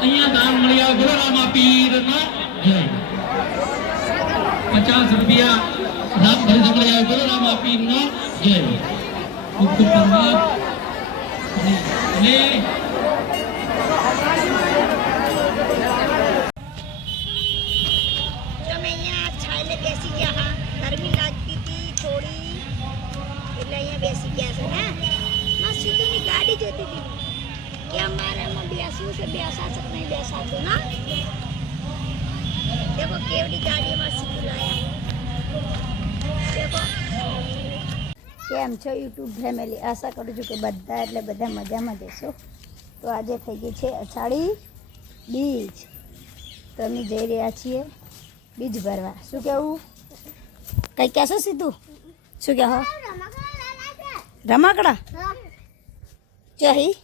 અહીંયા દાન મળ્યા ગોરામા પીરનો જય 50 રૂપિયા દાન ભરી મળ્યા ગોરામા પીરનો જય ખૂબ ખૂબ ધન્યવાદ અને બેસી ગયા છે ને માં સીધુની ગાડી જતી હતી કે અમારામાં બેસવું છે બેસાશે નહીં બેસાતું ના દેખો કેવડી ગાડીમાં સીધું લાયા દેખો કેમ છો યુટ્યુબ ફેમિલી આશા કરું છું કે બધા એટલે બધા મજામાં દેશો તો આજે થઈ ગઈ છે અષાઢી બીજ તો અમે જઈ રહ્યા છીએ બીજ ભરવા શું કહેવું કંઈ કહેશો સીધું શું કહો રમાકડા ચાહી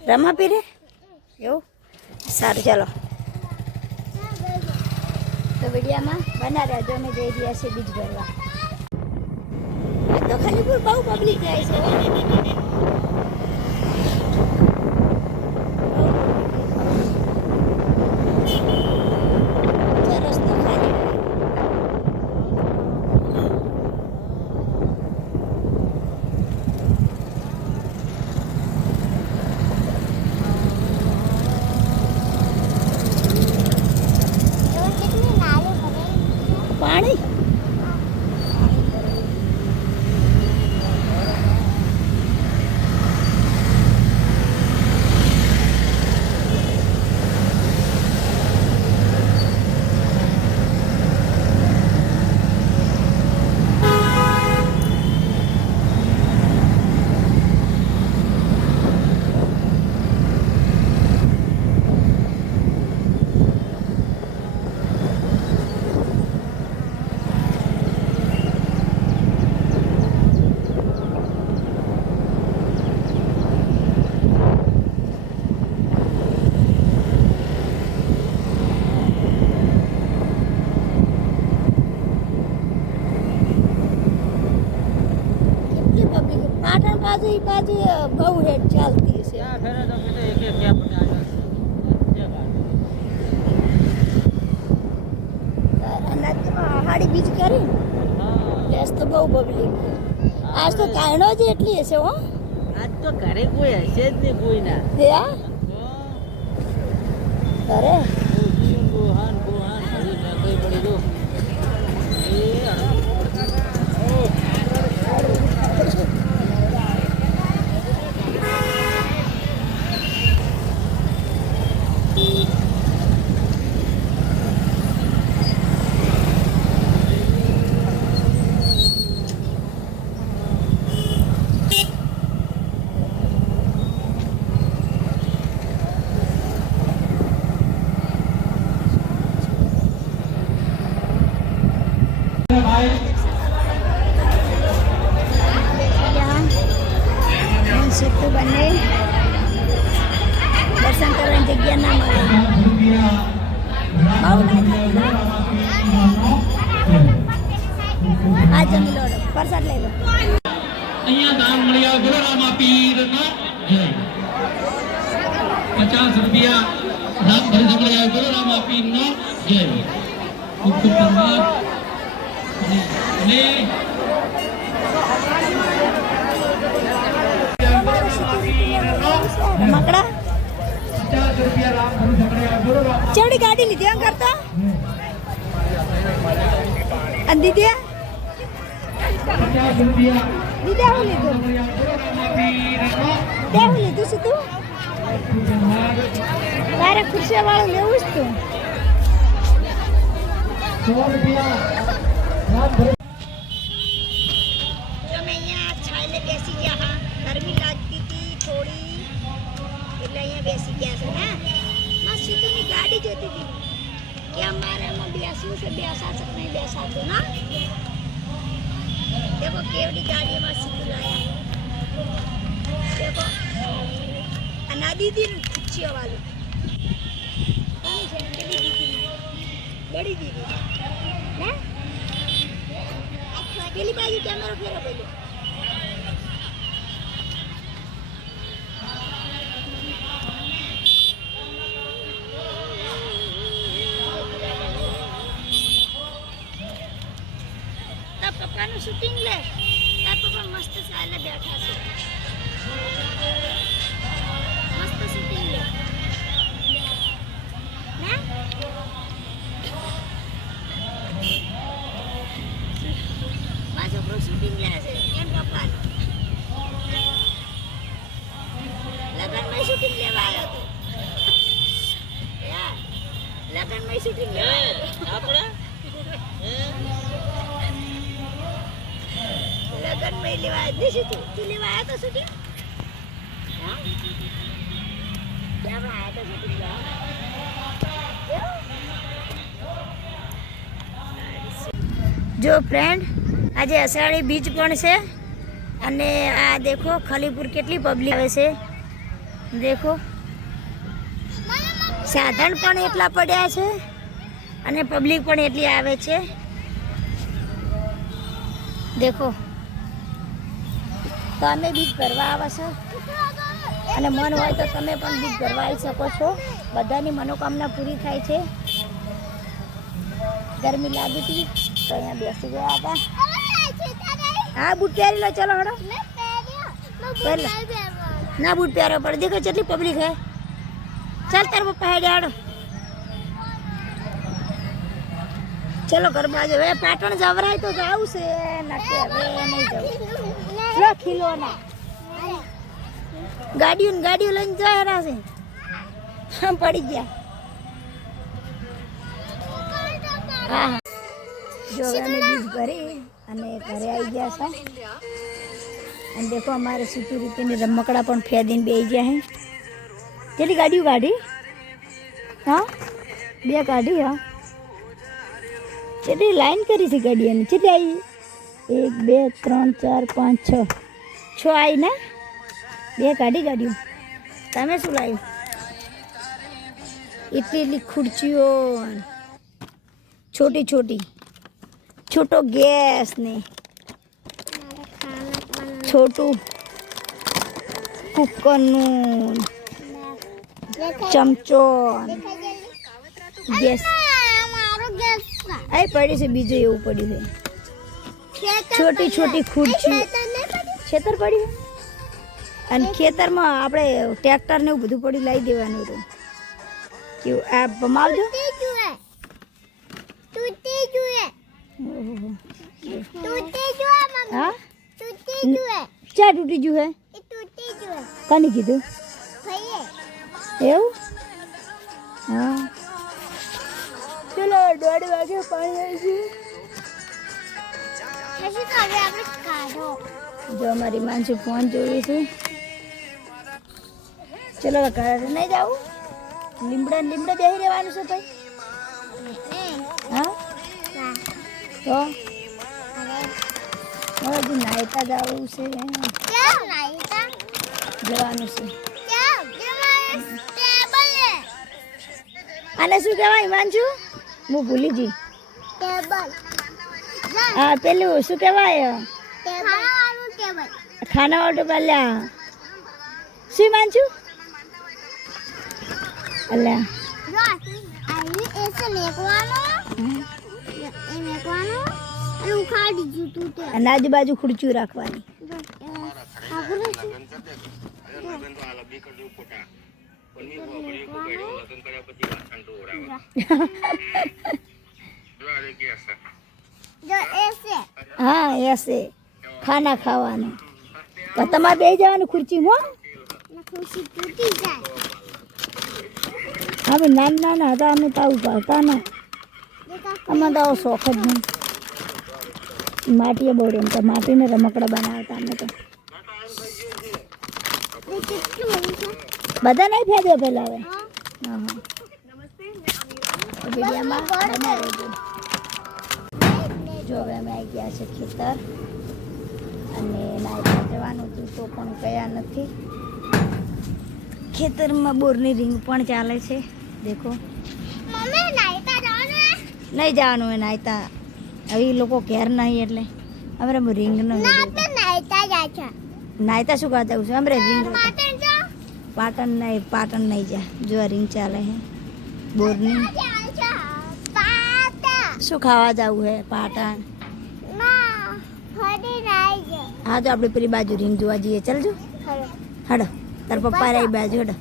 રમા પીરે એવું સારું ચાલો તો વિડીયામાં બના રહેજો અમે જઈ રહ્યા છીએ બીજ ભરવા તો ખાલીપુર બહુ પબ્લિક જાય છે પાણી बाजू बाजू बहु हेड चलती है क्या फिर तो बेटा एक एक क्या पता अनाज तो हाड़ी बीज करी आज तो बहु पब्लिक आज तो कायनो जी એટલી હશે હો આજ તો ઘરે કોઈ હશે જ નહીં કોઈ ના હે ઘરે ગોહાન ગોહાન હરી ના કઈ પડી દો એ सिद्धू बने दर्शन करने जगह ना મળે આ જમી લો પ્રસાદ લઈ લો અહીંયા દાન મળ્યા ગોરામા પીરનો જય 50 રૂપિયા દાન ભરી મળ્યા ગોરામા પીરનો જય ખૂબ ખૂબ ધન્યવાદ અને રમકડા 50 રૂપિયા રામ ભરી મળ્યા ગોરામા ચેવડી ગાડી લીધી આમ કરતા અંદી દે 50 રૂપિયા દીદા હું લીધું તે હું લીધું છે તું તારે ખુરશી વાળું લેવું જ તું 100 રૂપિયા રામ ભરી અમે અહીંયા છાયલે બેસી ગયા હા ગરમી લાગતી હતી થોડી એટલે અહીંયા બેસી ગયા છે ને માં સીધુની ગાડી જતી હતી કે અમારામાં બેસવું છે બેસાશે નહીં બેસાતું ના देखो केवड़ी गाड़ी में सीधू लाया देखो अना दीदी खुच्चियों वाली कौन है केली दीदी बड़ी दीदी हैं अच्छा केली बाजू कैमरा फेरो बोलो શૂટિંગ લે તાર પપ્પા મસ્ત ચાલે બેઠા છે મસ્ત શૂટિંગ લે ને મારો છોકરો શૂટિંગ લે છે એમ પપ્પા લગનમાં શૂટિંગ લેવા આવ્યો હતો લગનમાં શૂટિંગ લેવા આપણે લગન में लेवा देसी तू लेवा आया तो शूटिंग हां क्या आया तो शूटिंग जो फ्रेंड આજે અષાઢી બીચ પણ છે અને આ દેખો ખલીપુર કેટલી પબ્લિક આવે છે દેખો સાધન પણ એટલા પડ્યા છે અને પબ્લિક પણ એટલી આવે છે દેખો તમે બીચ ભરવા આવો છો અને મન હોય તો તમે પણ બીચ ભરવા આવી શકો છો બધાની મનોકામના પૂરી થાય છે ગરમી લાગી હતી તો અહીંયા બેસી ગયા હતા હા બૂટ પહેરી લો ચલો હડો ના બૂટ પહેરવા પડે દેખો કેટલી પબ્લિક હે ચાલ તાર પપ્પા હેડે હાડો ચલો ગરબા જો હવે પાટણ જવરાય તો જાવું છે નક્કી હવે નહીં જવું લો ખીલોના ગાડીઓ લઈને જાય છે પડી ગયા હા જો હવે અમે બીજ ભરી અને ઘરે આવી ગયા છે અને દેખો અમારે સિક્યુરિટીની રમકડા પણ ફેદીને બેસી ગયા હે કેટલી ગાડીઓ કાઢી હા 2 કાઢી હા કેટલી લાઈન કરી છે ગાડીઓની કેટલી આવી 1 2 3 4 5 6 આવી ને 2 કાઢી ગાડીઓ તમે શું લાવ્યું એટલી ખુરચીઓ छोटो गैस ने छोटू कुकर चमचो गैस आई पड़ी से बीजे એવું પડ્યું છે छोटी खुर्ची ખેતર પડી અને ખેતરમાં આપણે ટ્રેક્ટર ને બધું પડી લાવી દેવાનું હતું કે આ બમાવજો हाँ क्या टूटी जू है कनी कीधु એવું હા ચલો 1:30 વાગે પાણી આવી ગયું જો અમારી માનસી ફોન જોઈ છે ચલો ઘરે નહીં જાવું લીમડા બેહી રહેવાનું છે ભાઈ હા તો હજી નાયતા જવું છે જવાનું છે આને શું કહેવાય હિમાંશુ હું ભૂલી ગઈ હા પેલું શું કહેવાય ખાના વાળું પેલા શું હિમાંશુ અલ્યા અને આજુબાજુ ખુરચીઓ રાખવાની હા એસે ખાના ખાવાનું તો તમારે બે જવાનું ખુરચી હો હવે નાના હતા અમે તો આવું કરતા ને અમે તો આવો શોખ જ નહીં માટીએ બહુ રમતા માટીને રમકડા બનાવતા અમે તો બધા નહીં ફેદે પેલા હવે હા વિડીયોમાં બના રહેજો જો હવે અમે આવી ગયા છે ખેતર અને નાયકા જવાનું હતું તો પણ ગયા નથી ખેતરમાં બોરની રીંગ પણ ચાલે છે દેખો નહીં જવાનું હોય નાયતા હવે એ લોકો ઘેર નહીં એટલે અમારે રીંગ નાયતા શું કરતા છે અમારે રીંગ પાટણ નહીં જા જો આ રીંગ ચાલે હે બોરની શું ખાવા જવું હે પાટણ હા તો આપણે પેલી બાજુ રીંગ જોવા જઈએ ચાલજો. હડો તાર પપ્પા રહી બાજુ હડો.